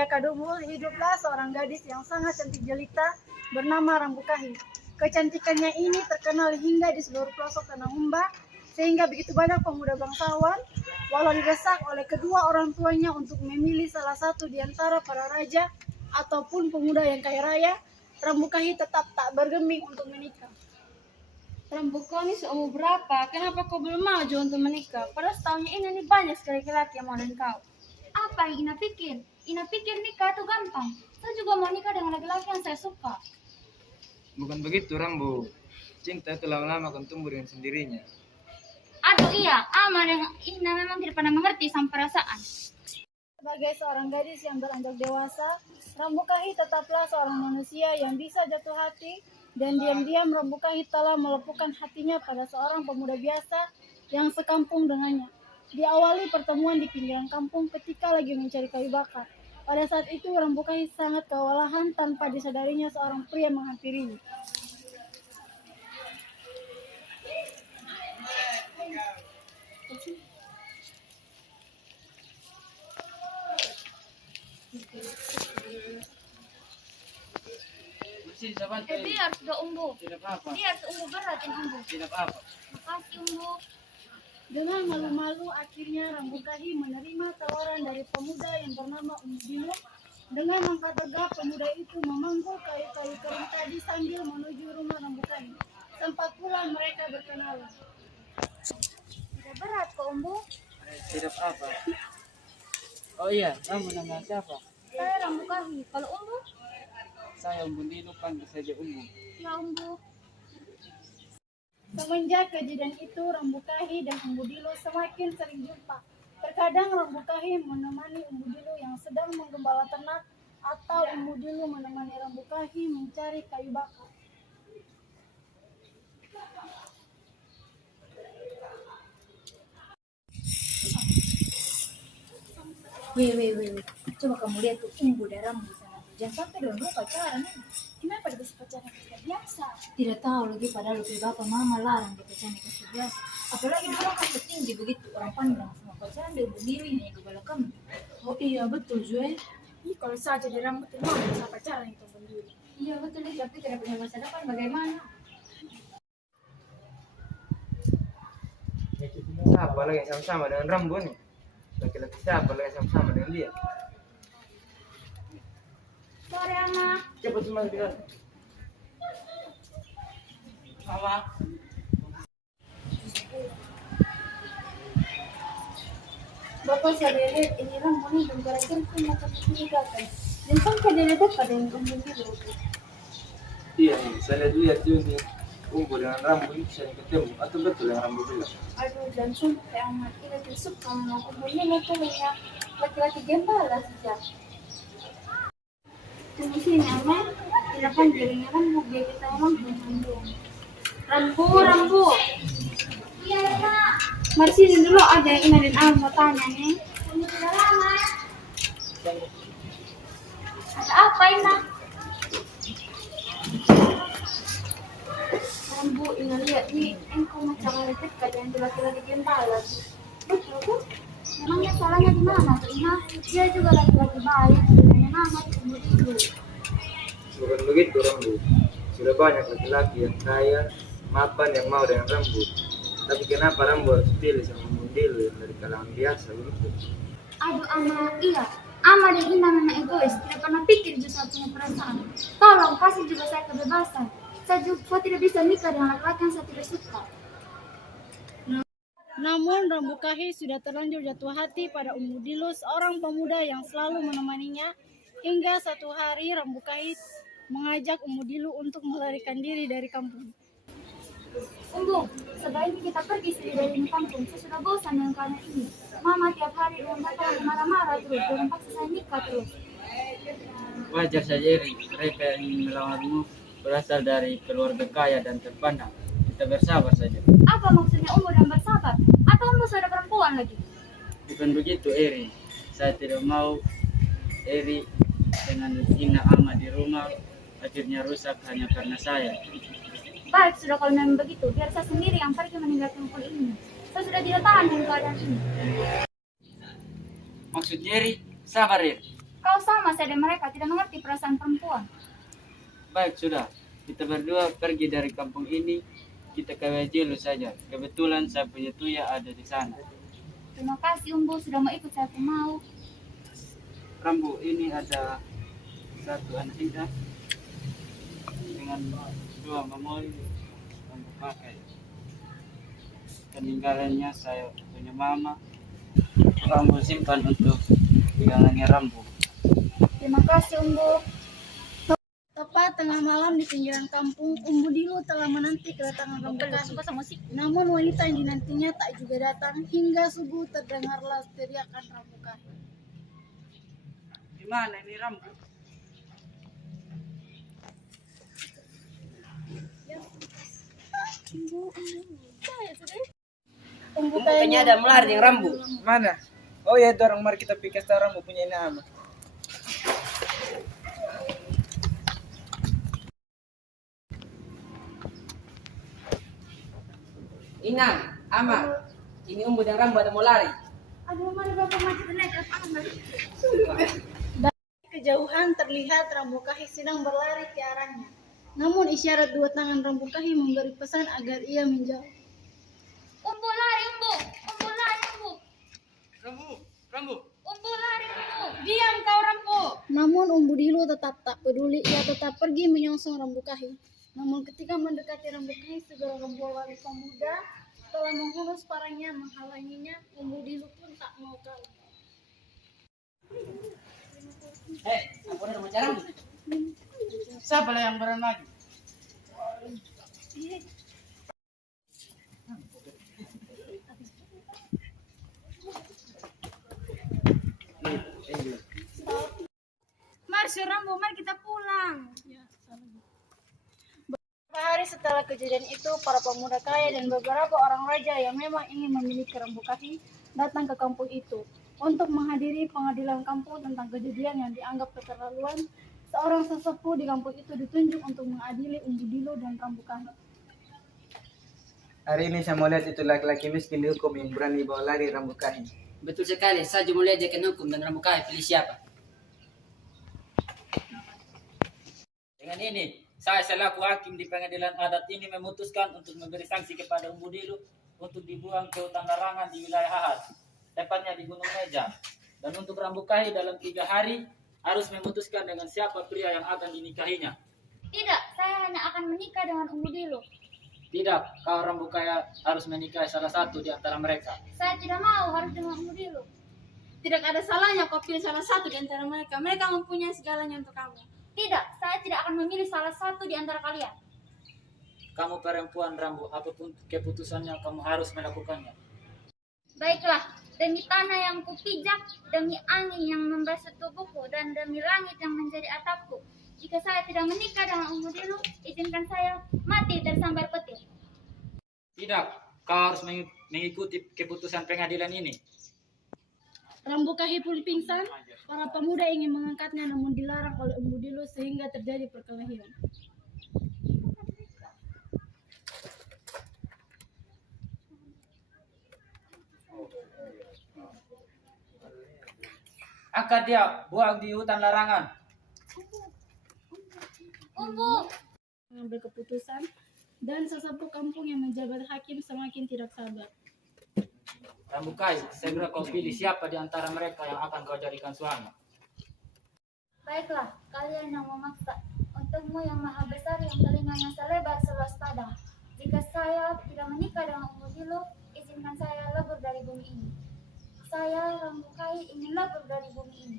Jayakadumul hiduplah seorang gadis yang sangat cantik jelita bernama Rambukahi. Kecantikannya ini terkenal hingga di seluruh pelosok Tanah Umba, sehingga begitu banyak pemuda bangsawan, walau didesak oleh kedua orang tuanya untuk memilih salah satu di antara para raja ataupun pemuda yang kaya raya, Rambukahi tetap tak bergeming untuk menikah. Rambukahi seumur berapa? Kenapa kau belum maju untuk menikah? Padahal setahunnya ini banyak sekali laki-laki yang mau dengan kau. Apa yang Ina pikir? Ina pikir nikah itu gampang. Saya juga mau nikah dengan laki-laki yang saya suka. Bukan begitu, Rambu. Cinta itu lama-lama akan tumbuh dengan sendirinya. Aduh iya, Ama dan Ina memang tidak pernah mengerti sama perasaan. Sebagai seorang gadis yang beranjak dewasa, Rambukahi tetaplah seorang manusia yang bisa jatuh hati, dan diam-diam Rambukahi telah melepuhkan hatinya pada seorang pemuda biasa yang sekampung dengannya. Diawali pertemuan di pinggiran kampung ketika lagi mencari kayu bakar. Pada saat itu Rambukahi sangat kewalahan tanpa disadarinya seorang pria menghampirinya. Biar sudah umbu. Tidak apa. Biar umbu berat yang umbu. Tidak apa. Makasih umbu. Dengan malu-malu akhirnya Rambukahi menerima tawaran dari pemuda yang bernama Umudilo. Dengan angkat tegap pemuda itu memanggul kayu-kayu kering tadi sambil menuju rumah Rambukahi. Sempat pula mereka berkenalan. Tidak berat kok umbu. Tidak apa. Oh iya, Rambu nama siapa? Saya Rambukahi. Kalau umbu? Saya Umbu Dino, panggil saja Umbu. Ya umbu. Semenjak kejadian itu, Rambukahi dan Umudilo semakin sering jumpa. Terkadang Rambukahi menemani Umudilo yang sedang menggembala ternak, atau Umudilo menemani Rambukahi mencari kayu bakar. Weh. Coba kamu lihat tuh umbu dan Rambu sana. Jangan sampai dulu pacaran. Kenapa dia bisa pacaran seperti biasa? Tidak tahu lagi padahal lebih bapak mama larang dia pacaran kasih biasa. Apalagi dia kan setinggi begitu orang pandang sama pacaran dia berdiri hanya ke belakang. Oh iya betul Joy. Kalau saja di rambut mau bisa pacaran itu sendiri. Iya betul nih tapi tidak punya masa depan bagaimana? Siapa lagi yang sama-sama dengan Rambu nih? Laki-laki siapa lagi yang sama-sama dengan dia? Sore Ama. Cepat semua dia. Sama. Bapak saya lihat ini Rambu nih dan kira-kira itu macam mencurigakan. Dan sampai dia dekat pada yang umum dulu. Iya, saya lihat juga Umbu dengan Rambu ini bisa ketemu. Atau betul yang Rambu bilang? Aduh dan sampai amat tidak suka sama umumnya punya laki-laki gembala saja. Tunggu sini Ama. Tidak panggilnya Rambu biar kita emang Rambu. Rambu. Iya Kak. Mari sini dulu ada yang Ina dan Al mau tanya nih. Sudah lama. Ada apa Ina? Rambu Ina lihat nih, engkau macam ada dekat yang laki-laki gembala. Betul kan? Memangnya salahnya di mana tuh Ina? Dia juga laki-laki baik. Punya nama Umbu Dilo. Bukan begitu, Rambu. Sudah banyak laki-laki yang kaya, mapan yang mau dengan Rambu. Tapi kenapa Rambu harus pilih sama Umudilo yang dari kalangan biasa begitu? Aduh Ama, iya. Ama dan Ina memang egois, tidak pernah pikir justru punya perasaan. Tolong kasih juga saya kebebasan. Saya juga tidak bisa nikah dengan laki-laki yang saya tidak suka. Namun Rambukahi sudah terlanjur jatuh hati pada Umudilo, seorang pemuda yang selalu menemaninya. Hingga satu hari Rambukahi mengajak Umudilo untuk melarikan diri dari kampung. Umbu, sebaiknya kita pergi sendiri dari kampung. Saya sudah bosan dengan keadaan ini. Mama tiap hari datang marah-marah terus, dan paksa saya nikah terus. Wajar saja Eri, mereka yang ingin melawanmu berasal dari keluarga kaya dan terpandang. Kita bersabar saja. Apa maksudnya Umbu dan bersabar? Atau Umbu sudah perempuan lagi? Bukan begitu Eri, saya tidak mau Eri dengan Ina Ama di rumah akhirnya rusak hanya karena saya. Baik, sudah kalau memang begitu, biar saya sendiri yang pergi meninggalkan kuil ini. Saya sudah tidak tahan dengan keadaan ini. Maksudnya Eri, sabar Eri. Kau sama saja mereka, tidak mengerti perasaan perempuan. Baik, sudah. Kita berdua pergi dari kampung ini. Kita ke Wejelu saja. Kebetulan saya punya tuya ada di sana. Terima kasih Umbu sudah mau ikut saya mau. Rambu, ini ada satu anak indah dengan dua memori yang pakai. Peninggalannya saya punya mama. Rambu simpan untuk pegangannya Rambu. Terima kasih Umbu. Tepat tengah malam di pinggiran kampung, Umbu Dilu telah menanti kedatangan Rambu Kahfi. Namun wanita yang dinantinya tak juga datang hingga subuh terdengarlah teriakan Rambu Kahfi. Di mana ini Rambu? Umbu Kayaknya ada melar yang Rambu. Mana? Oh ya, dorong mari kita pikir sekarang mau punya nama. Inang, Ama. Ini Umbu dan Rambu ada mau lari. Aduh, mari bapak maju ke naik apa? Kejauhan terlihat Rambu Kahfi sedang berlari ke arahnya. Namun isyarat dua tangan Rambu Kahfi memberi pesan agar ia menjauh. Umbu lari Umbu, Umbu lari Umbu, Rambu. Umbu lari Umbu. Diam kau Rambu. Namun Umbu Dilu tetap tak peduli. Ia tetap pergi menyongsong Rambu Kahfi. Namun ketika mendekati Rambu Kahfi, segera rombongan wanita muda telah menghunus parangnya menghalanginya. Umbu Dilu pun tak mau kalah. Aku ada mau Rambu. Siapa yang berani lagi? Mari Rambu, mari kita pulang. Beberapa hari setelah kejadian itu, para pemuda kaya dan beberapa orang raja yang memang ingin memiliki Rambu Kahfi datang ke kampung itu untuk menghadiri pengadilan kampung tentang kejadian yang dianggap keterlaluan. Seorang sesepuh di kampung itu ditunjuk untuk mengadili Umbu Dilu dan Rambu Kahfi. Hari ini saya mau lihat itu laki-laki miskin dihukum yang berani bawa lari Rambu Kahfi. Betul sekali. Saya juga melihat dia kena hukum dan Rambu Kahfi pilih siapa. Dengan ini, saya selaku hakim di pengadilan adat ini memutuskan untuk memberi sanksi kepada Umbu Dilu untuk dibuang ke hutan larangan di wilayah Ahad, tepatnya di Gunung Meja. Dan untuk Rambu Kahfi dalam 3 hari harus memutuskan dengan siapa pria yang akan dinikahinya. Tidak, saya hanya akan menikah dengan Umbu Dilu. Tidak, kau Rambu Kahfi harus menikahi salah satu di antara mereka. Saya tidak mau harus dengan Umbu Dilu. Tidak ada salahnya kau pilih salah satu di antara mereka. Mereka mempunyai segalanya untuk kamu. Tidak, saya tidak akan memilih salah satu di antara kalian. Kamu perempuan Rambu, apapun keputusannya kamu harus melakukannya. Baiklah, demi tanah yang kupijak, demi angin yang membasuh tubuhku, dan demi langit yang menjadi atapku. Jika saya tidak menikah dengan Umbu Dilu, izinkan saya mati tersambar petir. Tidak, kau harus mengikuti keputusan pengadilan ini. Rambu Kahfi pun pingsan. Para pemuda ingin mengangkatnya namun dilarang oleh Umbu Dilu sehingga terjadi perkelahian. Angkat dia, buang di hutan larangan. Umbu, Mengambil keputusan dan sesepuh kampung yang menjabat hakim semakin tidak sabar. Rambu Kahfi, segera kau pilih siapa di antara mereka yang akan kau jadikan suami. baiklah, kalian yang memaksa. Untukmu yang maha besar yang telinganya selebar seluas padang. Jika saya tidak menikah dengan Umbu Dilu, izinkan saya lebur dari bumi ini. Saya Rambu Kahfi ingin lebur dari bumi ini.